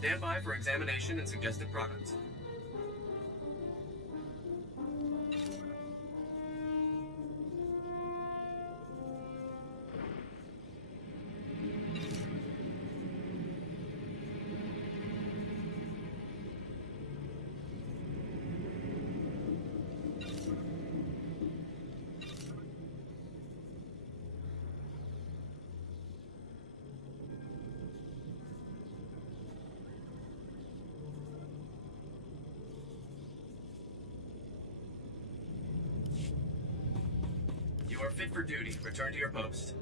Stand by for examination and suggested products. You are fit for duty. Return to your post.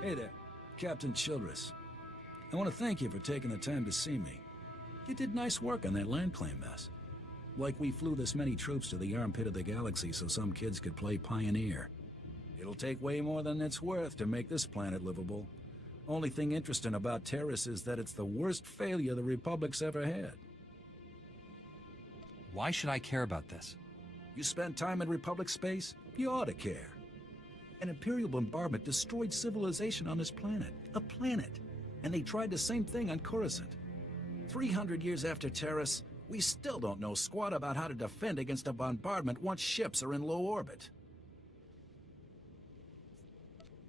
Hey there, Captain Childress. I want to thank you for taking the time to see me. You did nice work on that land claim mess. Like we flew this many troops to the armpit of the galaxy so some kids could play pioneer. It'll take way more than it's worth to make this planet livable. Only thing interesting about Terrace is that it's the worst failure the Republic's ever had. Why should I care about this? You spend time in Republic space? You ought to care. An Imperial bombardment destroyed civilization on this planet. A planet. And they tried the same thing on Coruscant. 300 years after Terrace, we still don't know squat about how to defend against a bombardment once ships are in low orbit.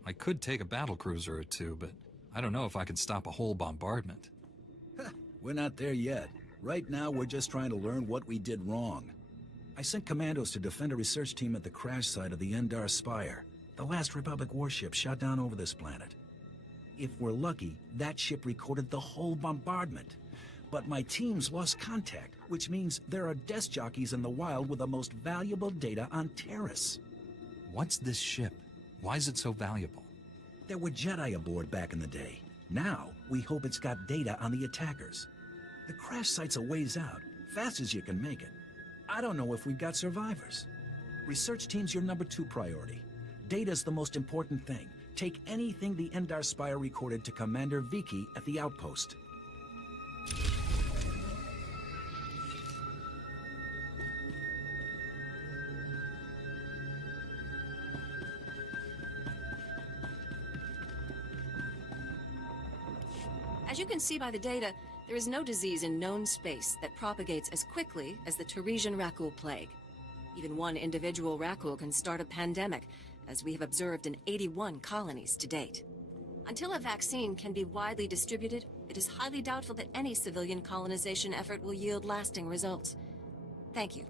I could take a battlecruiser or two, but I don't know if I can stop a whole bombardment. We're not there yet. Right now, we're just trying to learn what we did wrong. I sent commandos to defend a research team at the crash site of the Endar Spire, the last Republic warship shot down over this planet. If we're lucky, that ship recorded the whole bombardment. But my teams lost contact, which means there are desk jockeys in the wild with the most valuable data on Terrace. What's this ship? Why is it so valuable? There were Jedi aboard back in the day. Now, we hope it's got data on the attackers. The crash site's a ways out, fast as you can make it. I don't know if we've got survivors. Research team's your number 2 priority. Data's the most important thing. Take anything the Endar Spire recorded to Commander Viki at the outpost. As you can see by the data, there is no disease in known space that propagates as quickly as the Teresian Rakul plague. Even one individual Rakul can start a pandemic, as we have observed in 81 colonies to date. Until a vaccine can be widely distributed, it is highly doubtful that any civilian colonization effort will yield lasting results. Thank you.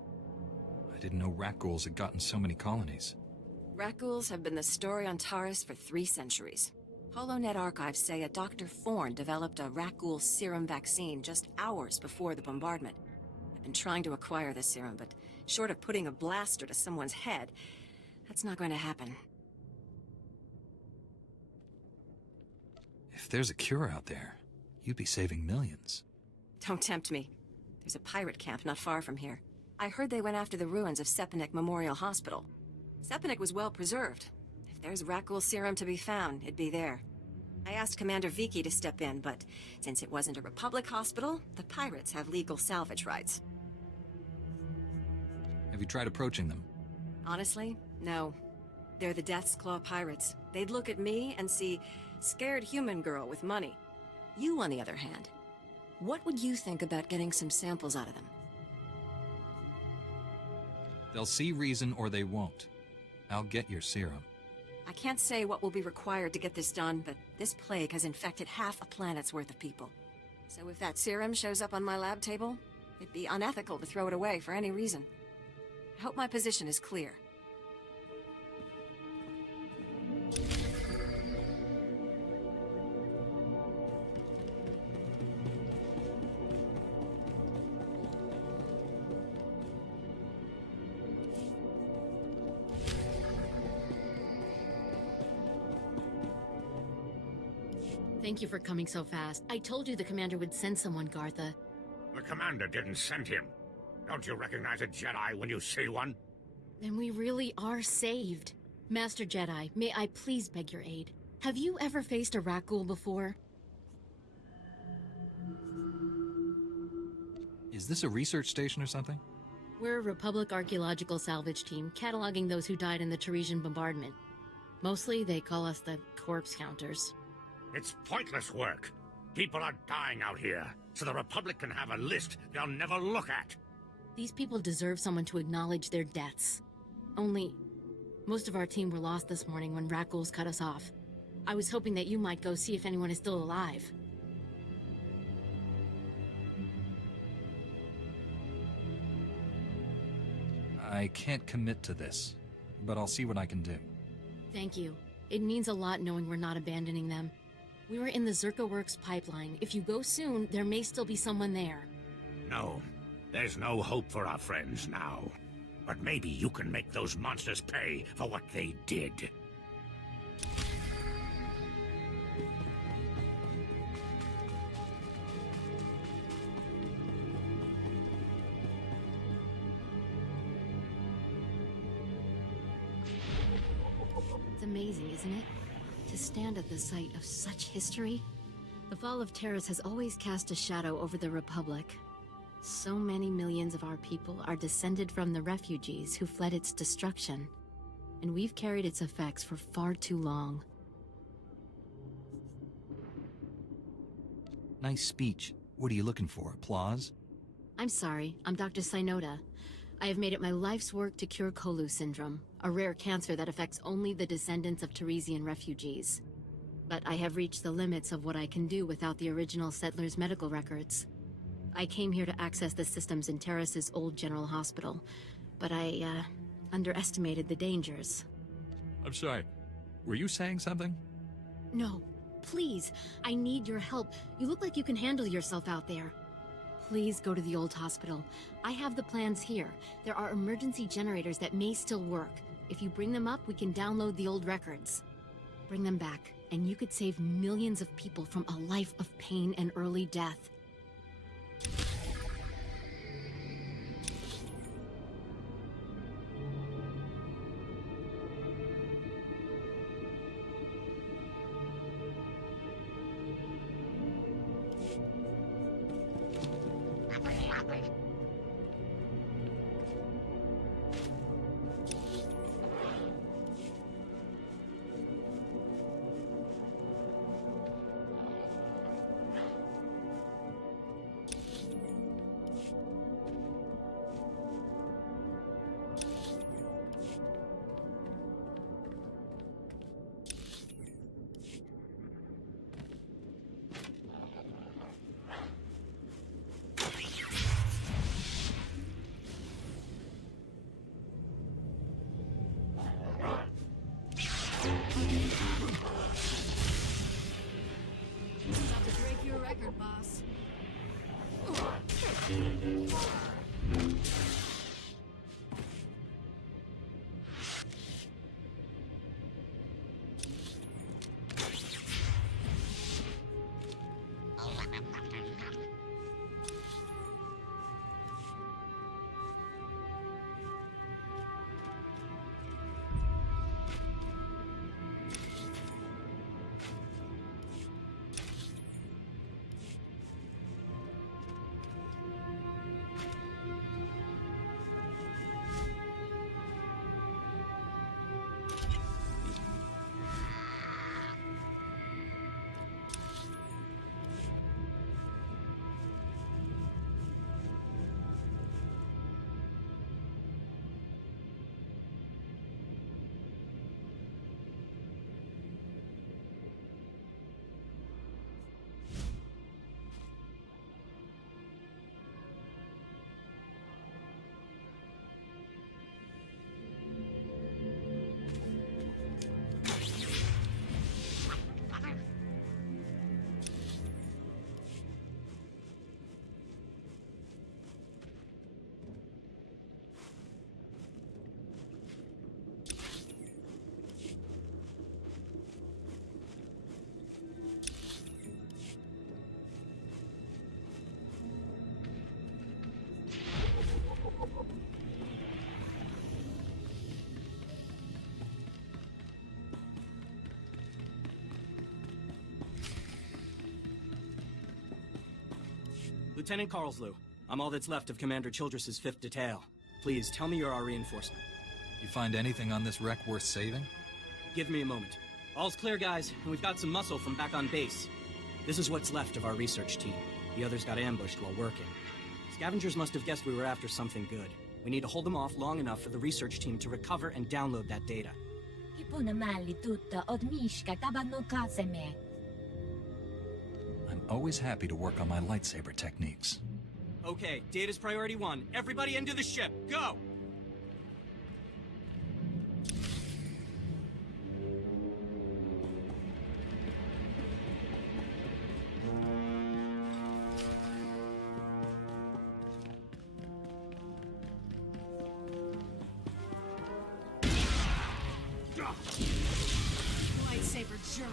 I didn't know Rakghouls had gotten so many colonies. Rakghouls have been the story on Taris for 3 centuries. HoloNet archives say a Dr. Forn developed a Rakghoul serum vaccine just hours before the bombardment. I've been trying to acquire the serum, but short of putting a blaster to someone's head, that's not going to happen. If there's a cure out there, you'd be saving millions. Don't tempt me. There's a pirate camp not far from here. I heard they went after the ruins of Sepanek Memorial Hospital. Sepanek was well preserved. If there's Rakghoul serum to be found, it'd be there. I asked Commander Viki to step in, but since it wasn't a Republic hospital, the pirates have legal salvage rights. Have you tried approaching them? Honestly, no. They're the Death's Claw pirates. They'd look at me and see scared human girl with money. You, on the other hand, what would you think about getting some samples out of them? They'll see reason or they won't. I'll get your serum. I can't say what will be required to get this done, but this plague has infected half a planet's worth of people. So if that serum shows up on my lab table, it'd be unethical to throw it away for any reason. I hope my position is clear. Thank you for coming so fast. I told you the commander would send someone, Gartha. The commander didn't send him. Don't you recognize a Jedi when you see one? Then we really are saved. Master Jedi, may I please beg your aid? Have you ever faced a Rakghoul before? Is this a research station or something? We're a Republic archaeological salvage team, cataloging those who died in the Teresian bombardment. Mostly, they call us the corpse counters. It's pointless work. People are dying out here, so the Republic can have a list they'll never look at. These people deserve someone to acknowledge their deaths. Only, most of our team were lost this morning when Rakghouls cut us off. I was hoping that you might go see if anyone is still alive. I can't commit to this, but I'll see what I can do. Thank you. It means a lot knowing we're not abandoning them. We were in the Zerka Works pipeline. If you go soon, there may still be someone there. No, there's no hope for our friends now. But maybe you can make those monsters pay for what they did. It's amazing, isn't it? To stand at the site of such history. The fall of Terrace has always cast a shadow over the Republic. So many millions of our people are descended from the refugees who fled its destruction, and we've carried its effects for far too long. Nice speech. What are you looking for? Applause? I'm sorry, I'm Dr. Synoda. I have made it my life's work to cure Kolu syndrome, a rare cancer that affects only the descendants of Teresian refugees. But I have reached the limits of what I can do without the original settlers' medical records. I came here to access the systems in Terrace's old general hospital, but I, underestimated the dangers. I'm sorry. Were you saying something? No, please, I need your help. You look like you can handle yourself out there. Please go to the old hospital. I have the plans here. There are emergency generators that may still work. If you bring them up, we can download the old records. Bring them back, and you could save millions of people from a life of pain and early death. About to break your record, boss. Lieutenant Carlslow, I'm all that's left of Commander Childress's 5th Detail. Please, tell me you're our reinforcement. You find anything on this wreck worth saving? Give me a moment. All's clear, guys, and we've got some muscle from back on base. This is what's left of our research team. The others got ambushed while working. Scavengers must have guessed we were after something good. We need to hold them off long enough for the research team to recover and download that data. I'm always happy to work on my lightsaber techniques. Okay, data's priority 1. Everybody into the ship, go! Lightsaber jerk.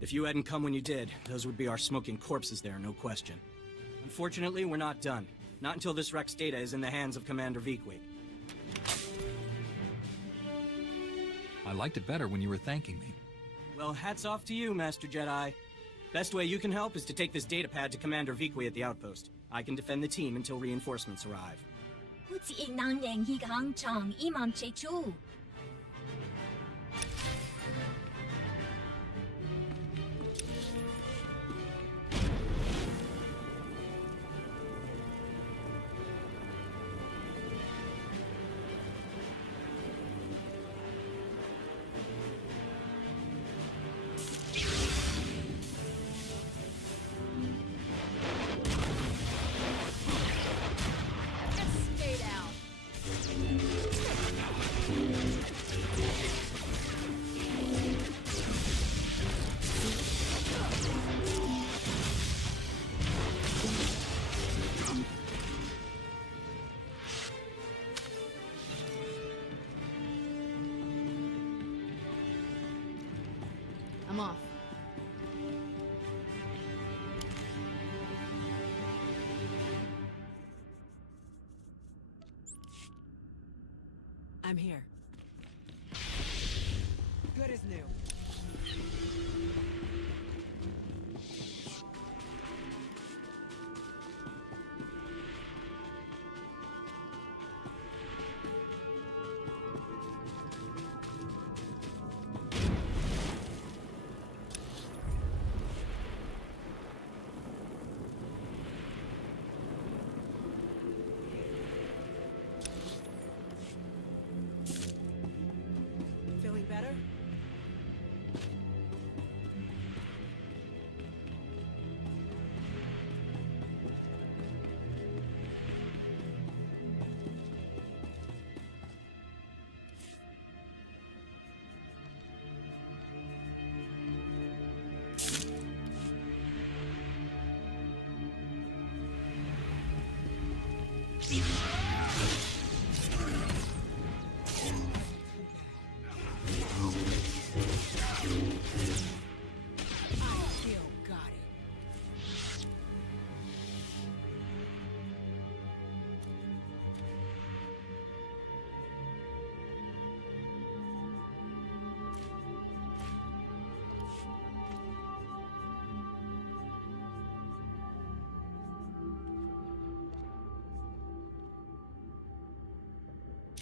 If you hadn't come when you did, those would be our smoking corpses there, no question. Unfortunately, we're not done. Not until this wreck's data is in the hands of Commander Veekwig. I liked it better when you were thanking me. Well, hats off to you, Master Jedi. Best way you can help is to take this datapad to Commander Veekwig at the outpost. I can defend the team until reinforcements arrive. 好似亦能贏佢行長伊萬切處。Stay down. I'm off. I'm here. Good as new. Feeling better? I still got it.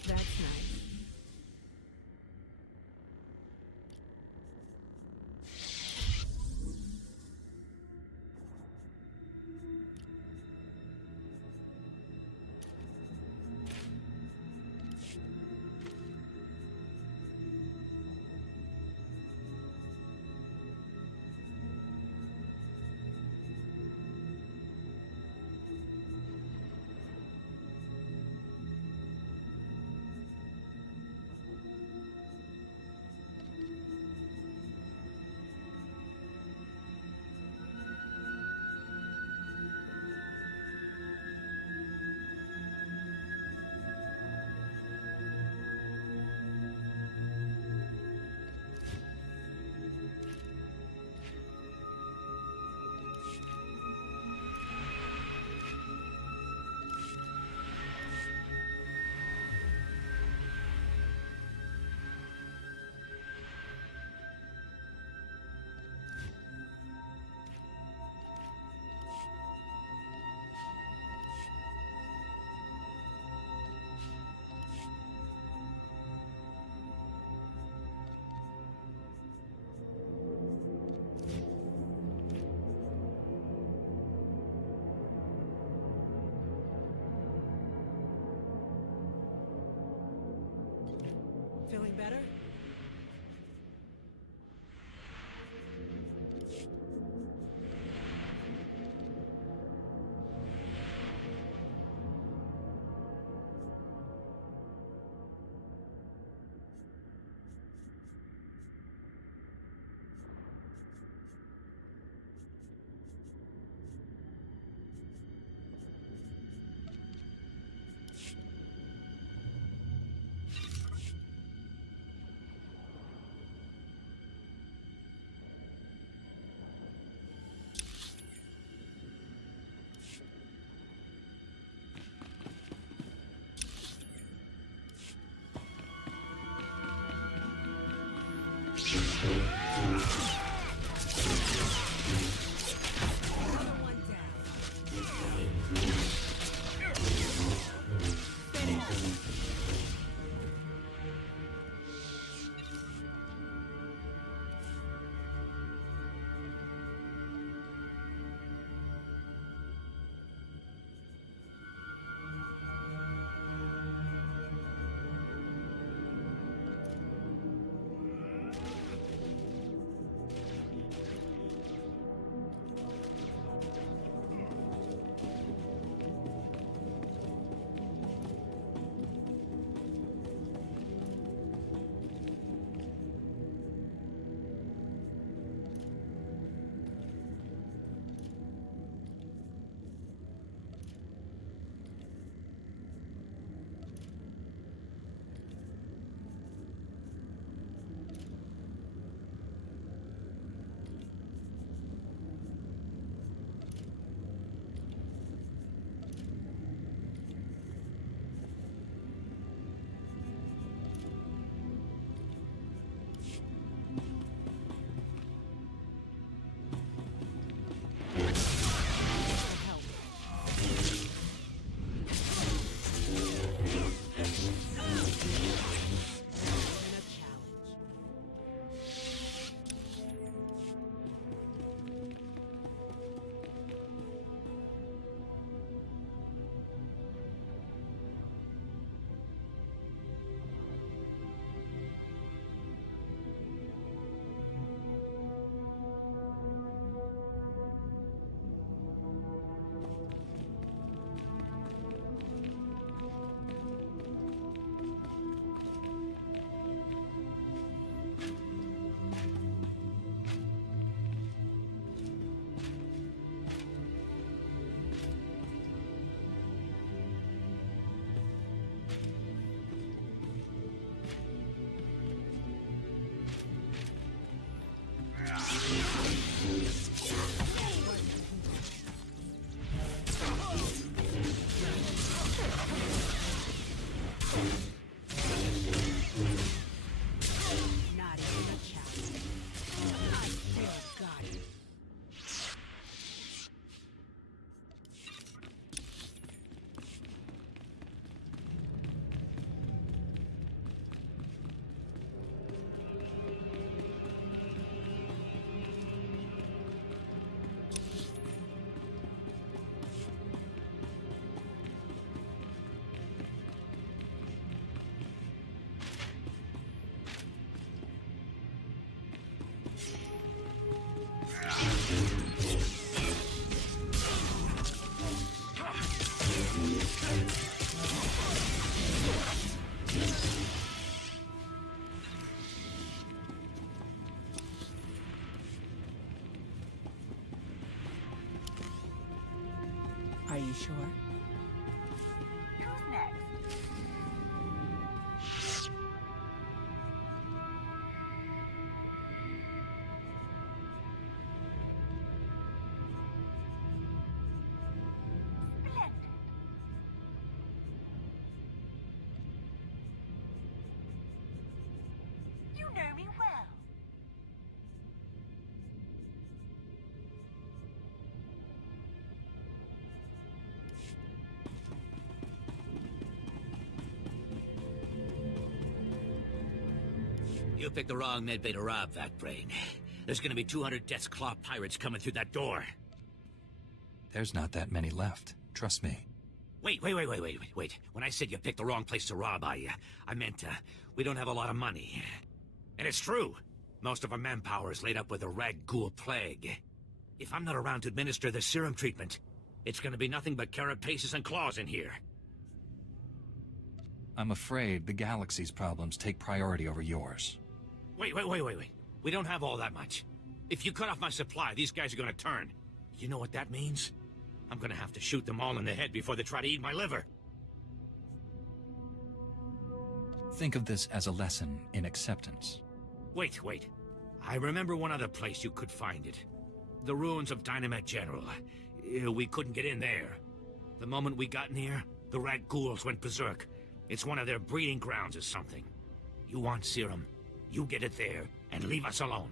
That's nice. Feeling better? Are you sure? Who's next? Splendid. You know me well. You picked the wrong medbay to rob, Vatbrain. There's gonna be 200 Death's Claw pirates coming through that door. There's not that many left. Trust me. Wait. When I said you picked the wrong place to rob, I meant, we don't have a lot of money. And it's true. Most of our manpower is laid up with the Rag-Ghoul plague. If I'm not around to administer the serum treatment, it's gonna be nothing but carapaces and claws in here. I'm afraid the galaxy's problems take priority over yours. Wait. We don't have all that much. If you cut off my supply, these guys are gonna turn. You know what that means? I'm gonna have to shoot them all in the head before they try to eat my liver. Think of this as a lesson in acceptance. Wait. I remember one other place you could find it. The ruins of Dynamet General. We couldn't get in there. The moment we got in here, the Rag-Ghouls went berserk. It's one of their breeding grounds or something. You want serum, you get it there, and leave us alone.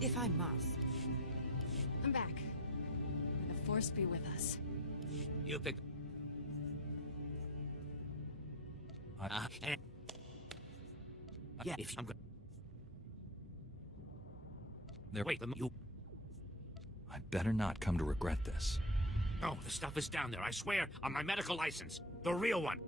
If I must. I'm back. May the Force be with us. You picked... yeah, if I'm good. Wait, you... I better not come to regret this. No, the stuff is down there, I swear, on my medical license. The real one.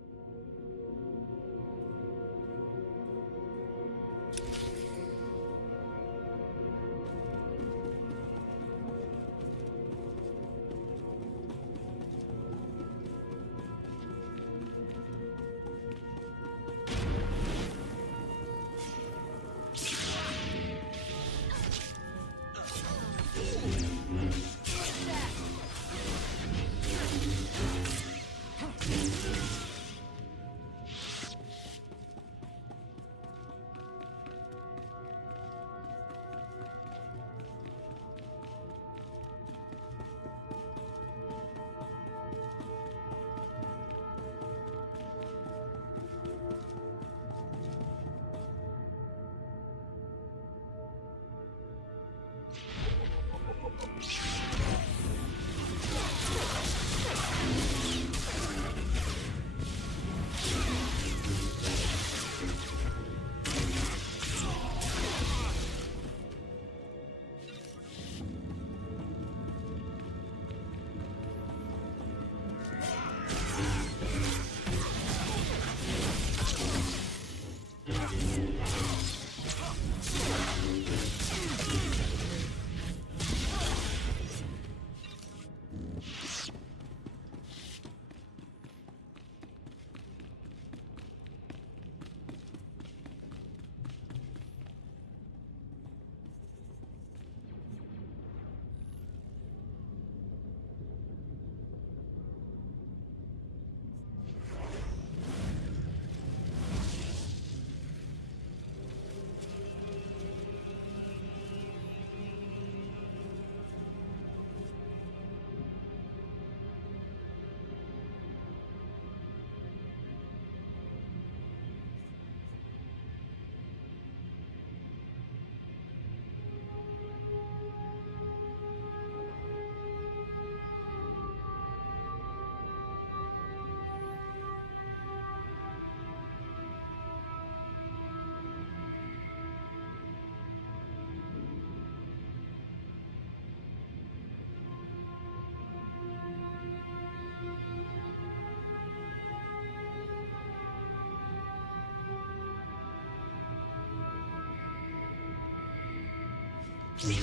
Take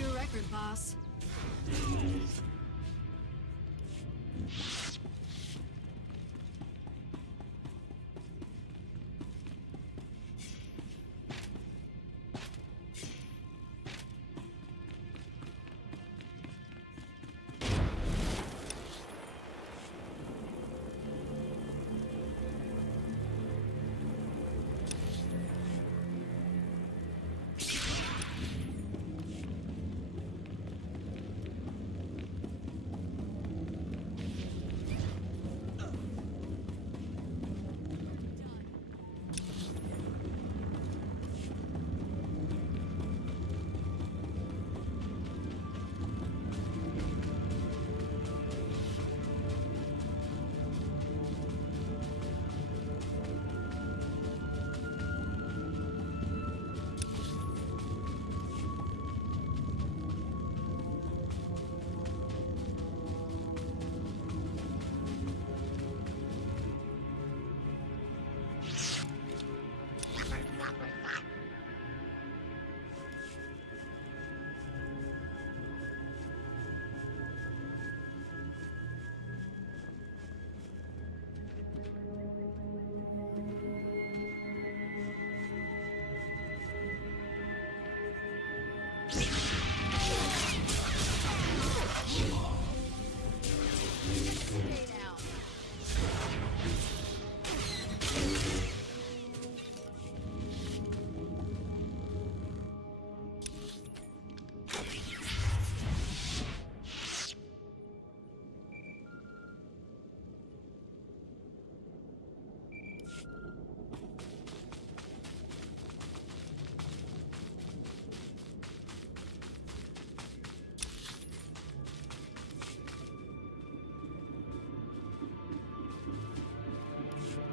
your record, boss.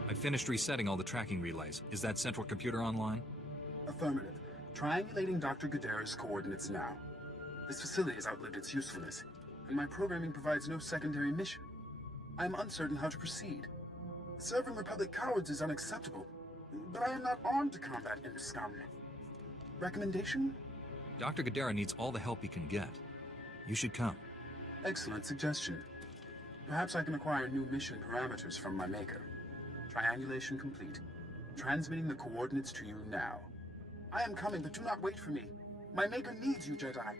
I finished resetting all the tracking relays. Is that central computer online? Affirmative. Triangulating Dr. Gadara's coordinates now. This facility has outlived its usefulness, and my programming provides no secondary mission. I am uncertain how to proceed. Serving Republic cowards is unacceptable, but I am not armed to combat imp scum. Recommendation? Dr. Gadara needs all the help he can get. You should come. Excellent suggestion. Perhaps I can acquire new mission parameters from my maker. Triangulation complete. Transmitting the coordinates to you now. I am coming, but do not wait for me. My maker needs you, Jedi.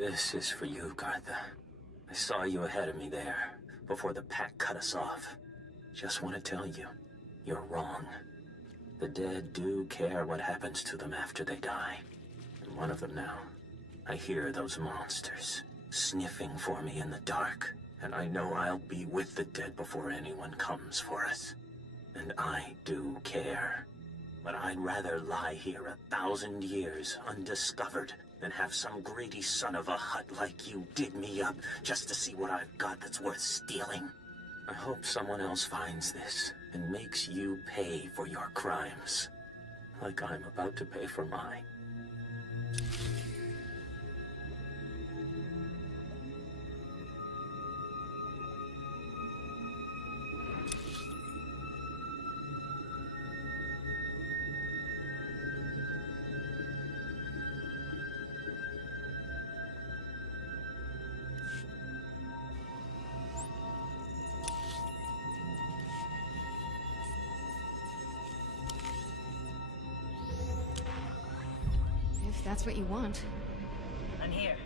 This is for you, Gartha. I saw you ahead of me there, before the pack cut us off. Just want to tell you, you're wrong. The dead do care what happens to them after they die. I'm one of them now. I hear those monsters sniffing for me in the dark, and I know I'll be with the dead before anyone comes for us. And I do care. But I'd rather lie here 1,000 years undiscovered than have some greedy son of a hut like you dig me up just to see what I've got that's worth stealing. I hope someone else finds this and makes you pay for your crimes, like I'm about to pay for mine. If that's what you want. I'm here.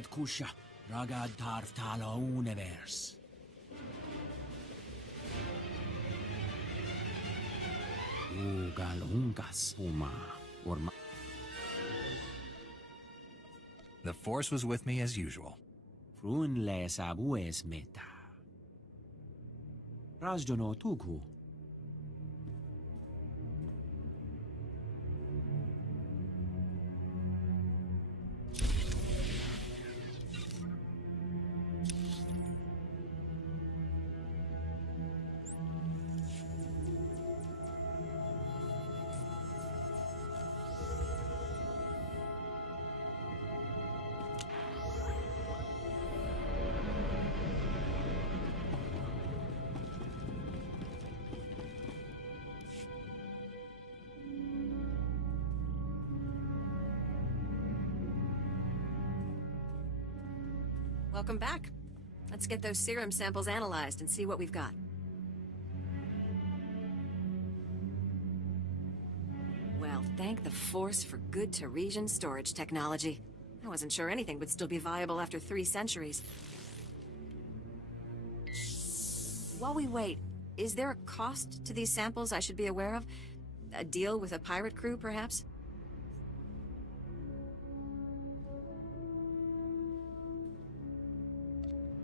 Red Kusha, Ragad Tarftala Universe. Ugal Ungas Uma Orma. The Force was with me as usual. Frun les abues meta. Rajdono Tugu. Welcome back. Let's get those serum samples analyzed and see what we've got. Well, thank the Force for good Teresian storage technology. I wasn't sure anything would still be viable after 3 centuries. While we wait, is there a cost to these samples I should be aware of? A deal with a pirate crew, perhaps?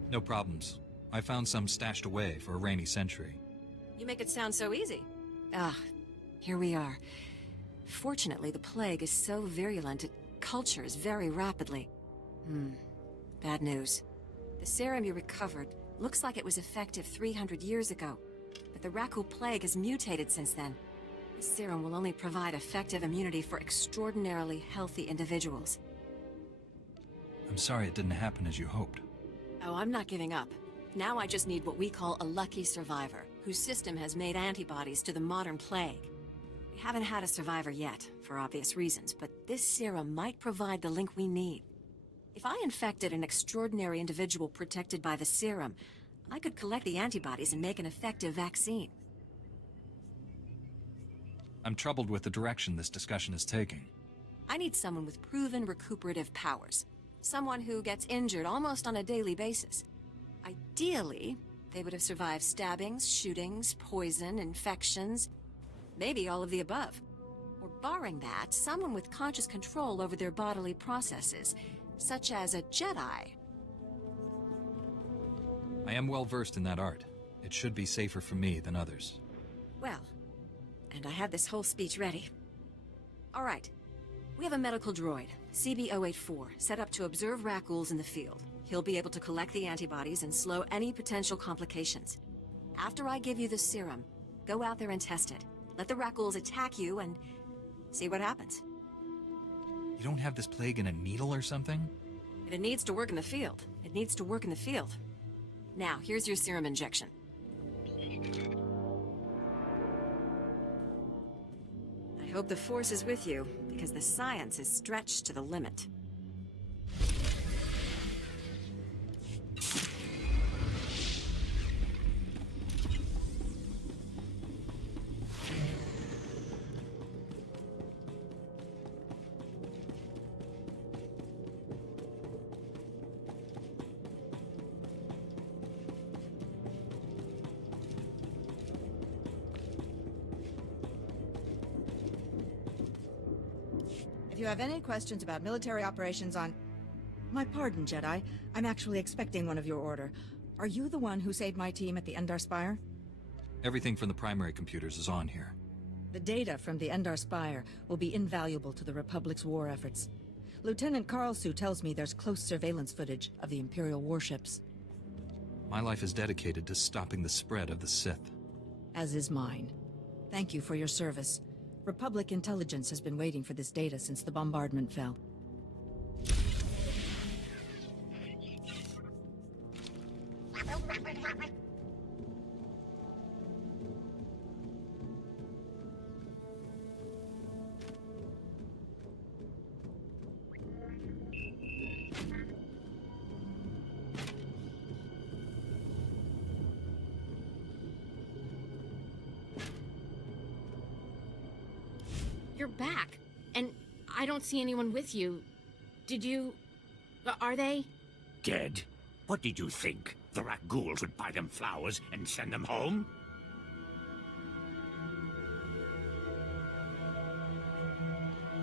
No problems. I found some stashed away for a rainy century. You make it sound so easy. Ah, here we are. Fortunately, the plague is so virulent it cultures very rapidly. Bad news. The serum you recovered looks like it was effective 300 years ago, but the Rakul plague has mutated since then. This serum will only provide effective immunity for extraordinarily healthy individuals. I'm sorry it didn't happen as you hoped. Oh, I'm not giving up. Now I just need what we call a lucky survivor, whose system has made antibodies to the modern plague. We haven't had a survivor yet, for obvious reasons, but this serum might provide the link we need. If I infected an extraordinary individual protected by the serum, I could collect the antibodies and make an effective vaccine. I'm troubled with the direction this discussion is taking. I need someone with proven recuperative powers. Someone who gets injured almost on a daily basis. Ideally, they would have survived stabbings, shootings, poison, infections, maybe all of the above. Or barring that, someone with conscious control over their bodily processes, such as a Jedi. I am well versed in that art. It should be safer for me than others. Well, and I had this whole speech ready. All right. We have a medical droid, CB-084, set up to observe Rakuls in the field. He'll be able to collect the antibodies and slow any potential complications. After I give you the serum, go out there and test it. Let the Rakuls attack you and see what happens. You don't have this plague in a needle or something? If it needs to work in the field, it needs to work in the field. Now, here's your serum injection. I hope the Force is with you, because the science is stretched to the limit. If you have any questions about military operations on... My pardon, Jedi. I'm actually expecting one of your order. Are you the one who saved my team at the Endar Spire? Everything from the primary computers is on here. The data from the Endar Spire will be invaluable to the Republic's war efforts. Lieutenant Karlsu tells me there's close surveillance footage of the Imperial warships. My life is dedicated to stopping the spread of the Sith. As is mine. Thank you for your service. Republic intelligence has been waiting for this data since the bombardment fell. You're back, and I don't see anyone with you. Did you... Are they? Dead? What did you think? The rat ghouls would buy them flowers and send them home?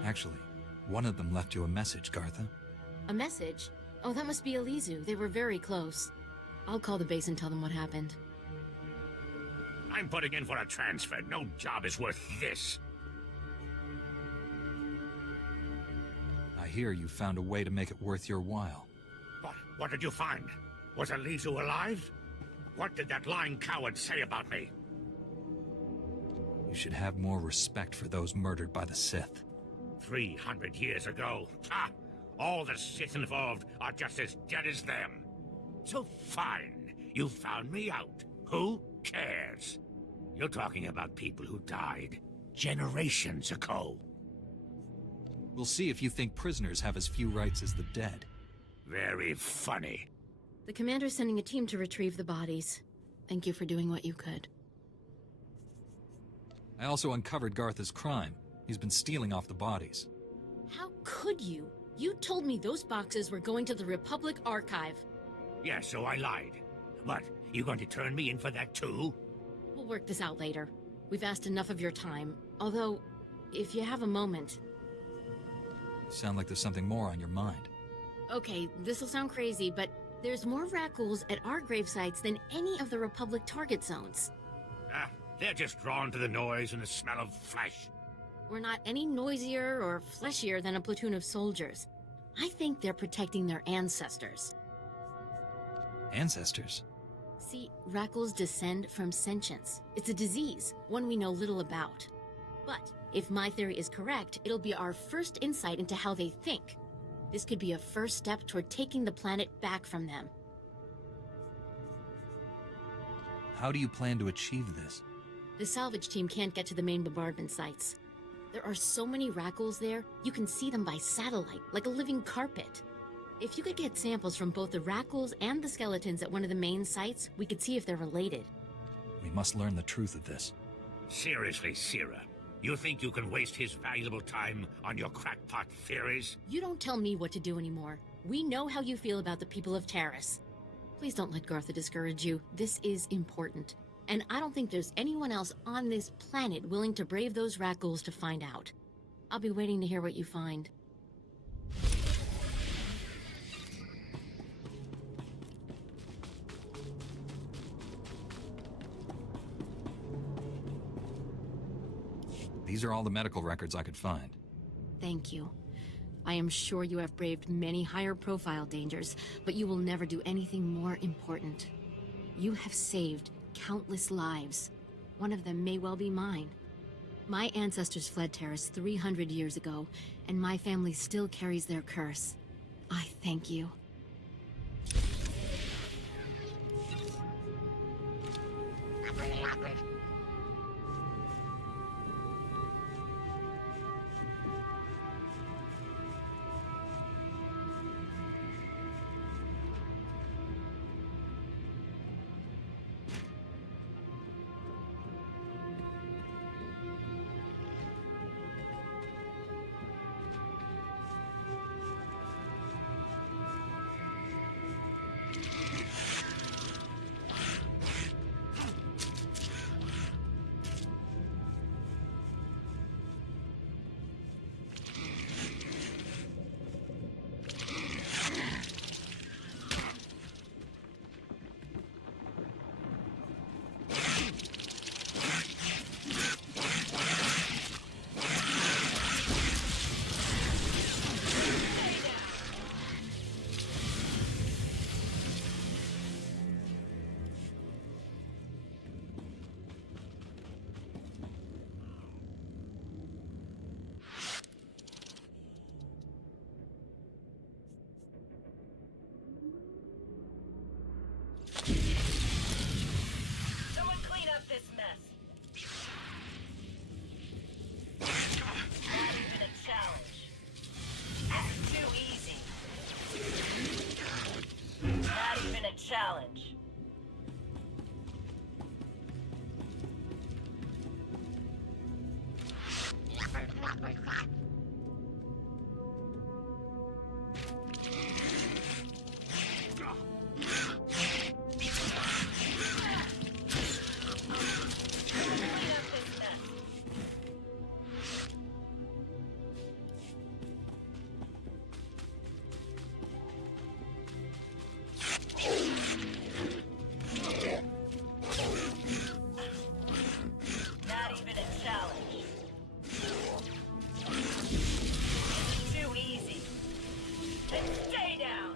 Actually, one of them left you a message, Gartha. A message? Oh, that must be Alizu. They were very close. I'll call the base and tell them what happened. I'm putting in for a transfer. No job is worth this. I hear you found a way to make it worth your while. What did you find? Was Alizu alive? What did that lying coward say about me? You should have more respect for those murdered by the Sith. 300 years ago. Ha! All the Sith involved are just as dead as them. So fine, you found me out. Who cares? You're talking about people who died generations ago. We'll see if you think prisoners have as few rights as the dead. Very funny. The commander's sending a team to retrieve the bodies. Thank you for doing what you could. I also uncovered Gartha's crime. He's been stealing off the bodies. How could you? You told me those boxes were going to the Republic Archive. Yeah, so I lied. But you going to turn me in for that too? We'll work this out later. We've asked enough of your time. Although, if you have a moment... You sound like there's something more on your mind. Okay, this'll sound crazy, but there's more rat ghouls at our grave sites than any of the Republic target zones. Ah, they're just drawn to the noise and the smell of flesh. We're not any noisier or fleshier than a platoon of soldiers. I think they're protecting their ancestors. Ancestors? See, rat ghouls descend from sentience. It's a disease, one we know little about. But if my theory is correct, it'll be our first insight into how they think. This could be a first step toward taking the planet back from them. How do you plan to achieve this? The salvage team can't get to the main bombardment sites. There are so many rat ghouls there, you can see them by satellite, like a living carpet. If you could get samples from both the rat ghouls and the skeletons at one of the main sites, we could see if they're related. We must learn the truth of this. Seriously, Sierra, you think you can waste his valuable time on your crackpot theories? You don't tell me what to do anymore. We know how you feel about the people of Taris. Please don't let Gartha discourage you. This is important. And I don't think there's anyone else on this planet willing to brave those rat ghouls to find out. I'll be waiting to hear what you find. These are all the medical records I could find. Thank you. I am sure you have braved many higher-profile dangers, but you will never do anything more important. You have saved countless lives. One of them may well be mine. My ancestors fled Taris 300 years ago, and my family still carries their curse. I thank you. Someone clean up this mess. Not even a challenge. That's too easy. Not even a challenge. Not even a challenge. Too easy. Then stay down.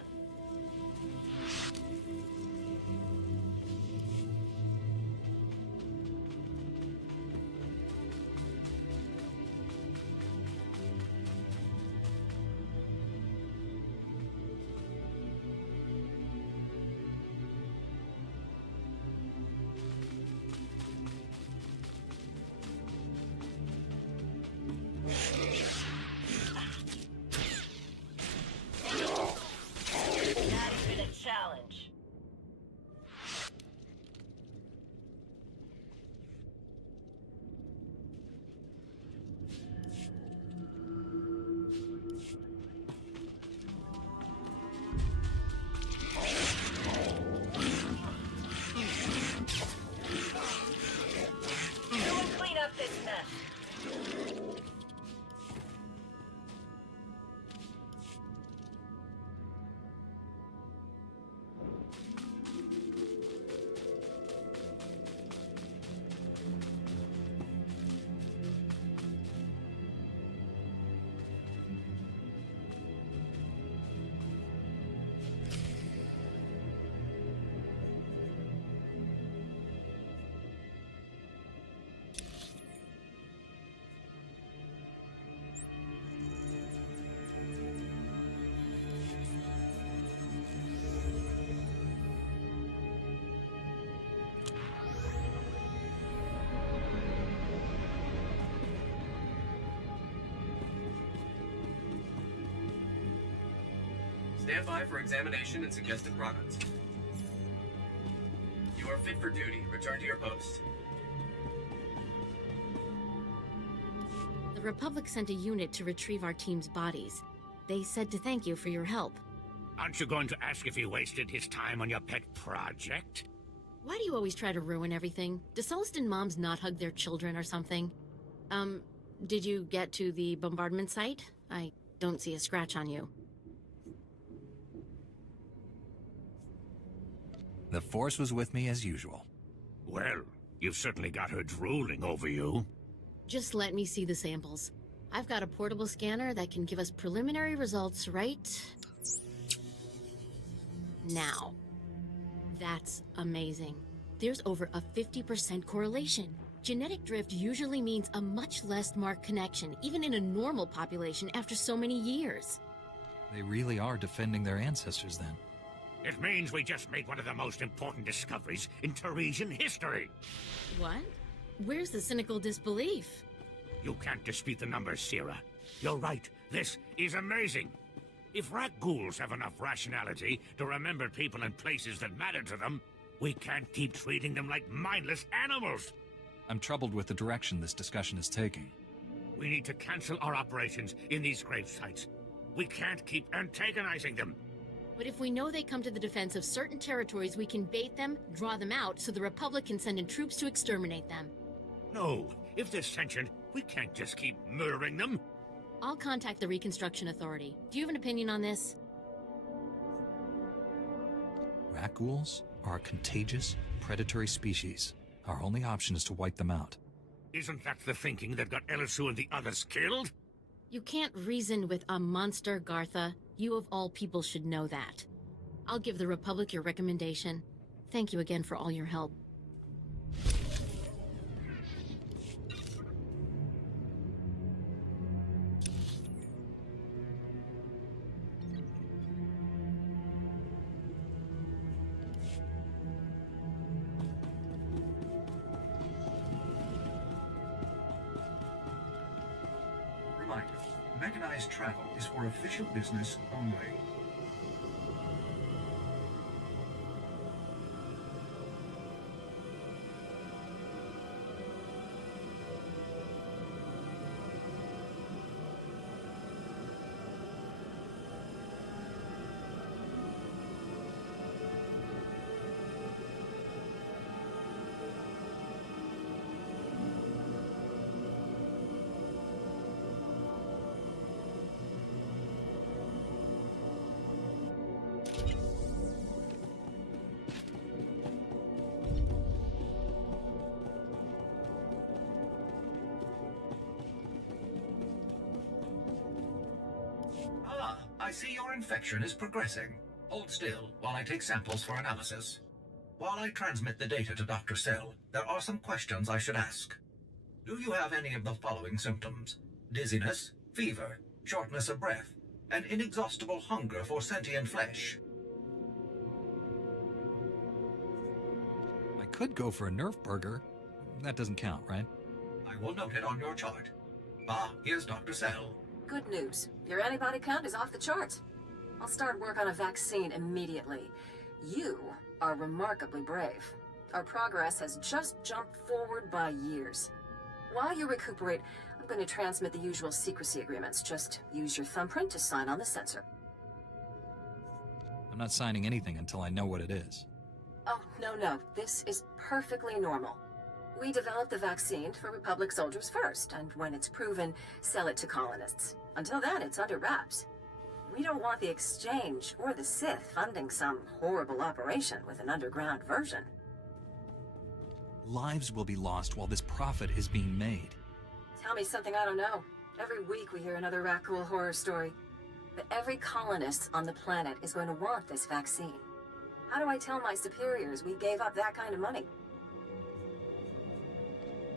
Not even a challenge. Someone clean up this mess. Stand by for examination and suggested products. You are fit for duty. Return to your post. The Republic sent a unit to retrieve our team's bodies. They said to thank you for your help. Aren't you going to ask if he wasted his time on your pet project? Why do you always try to ruin everything? Do Sullustan moms not hug their children or something? Did you get to the bombardment site? I don't see a scratch on you. The Force was with me as usual. Well, you've certainly got her drooling over you. Just let me see the samples. I've got a portable scanner that can give us preliminary results right now. That's amazing. There's over a 50% correlation. Genetic drift usually means a much less marked connection, even in a normal population after so many years. They really are defending their ancestors then. It means we just made one of the most important discoveries in Teresian history. What? Where's the cynical disbelief? You can't dispute the numbers, Sierra. You're right. This is amazing. If rat ghouls have enough rationality to remember people and places that matter to them, we can't keep treating them like mindless animals. I'm troubled with the direction this discussion is taking. We need to cancel our operations in these grave sites. We can't keep antagonizing them. But if we know they come to the defense of certain territories, we can bait them, draw them out, so the Republic can send in troops to exterminate them. No, if they're sentient, we can't just keep murdering them. I'll contact the Reconstruction Authority. Do you have an opinion on this? Rat ghouls are a contagious, predatory species. Our only option is to wipe them out. Isn't that the thinking that got Elisu and the others killed? You can't reason with a monster, Gartha. You of all people should know that. I'll give the Republic your recommendation. Thank you again for all your help. Reminder, mechanized travel is for official business only. I see your infection is progressing. Hold still while I take samples for analysis. While I transmit the data to Dr. Cell, there are some questions I should ask. Do you have any of the following symptoms? Dizziness, fever, shortness of breath, and inexhaustible hunger for sentient flesh? I could go for a Nerf burger. That doesn't count, right? I will note it on your chart. Ah, here's Dr. Cell. Good news. Your antibody count is off the charts. I'll start work on a vaccine immediately. You are remarkably brave. Our progress has just jumped forward by years. While you recuperate, I'm going to transmit the usual secrecy agreements. Just use your thumbprint to sign on the sensor. I'm not signing anything until I know what it is. Oh, no. This is perfectly normal. We developed the vaccine for Republic soldiers first, and when it's proven, sell it to colonists. Until then, it's under wraps. We don't want the Exchange or the Sith funding some horrible operation with an underground version. Lives will be lost while this profit is being made. Tell me something I don't know. Every week we hear another Rakul horror story. But every colonist on the planet is going to want this vaccine. How do I tell my superiors we gave up that kind of money?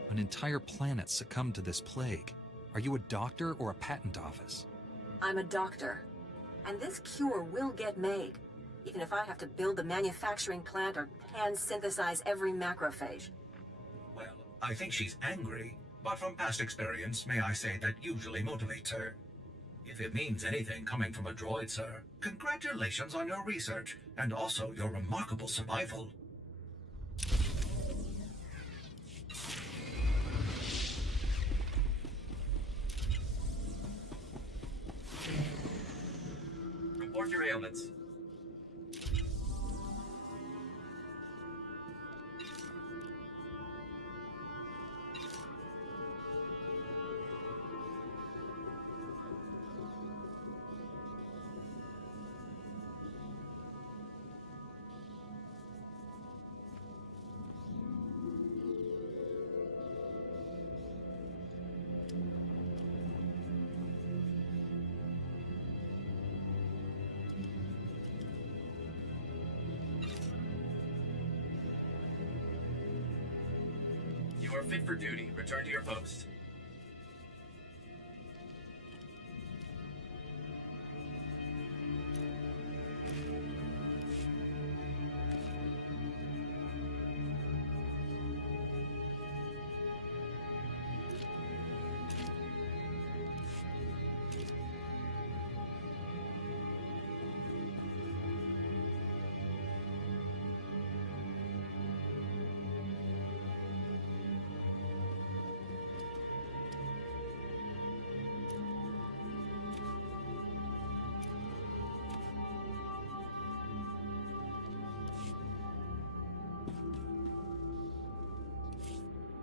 An entire planet succumbed to this plague. Are you a doctor or a patent office? I'm a doctor. And this cure will get made, even if I have to build the manufacturing plant or hand synthesize every macrophage. Well, I think she's angry, but from past experience, may I say that usually motivates her. If it means anything coming from a droid, sir, congratulations on your research, and also your remarkable survival. Report your ailments. You are fit for duty. Return to your post.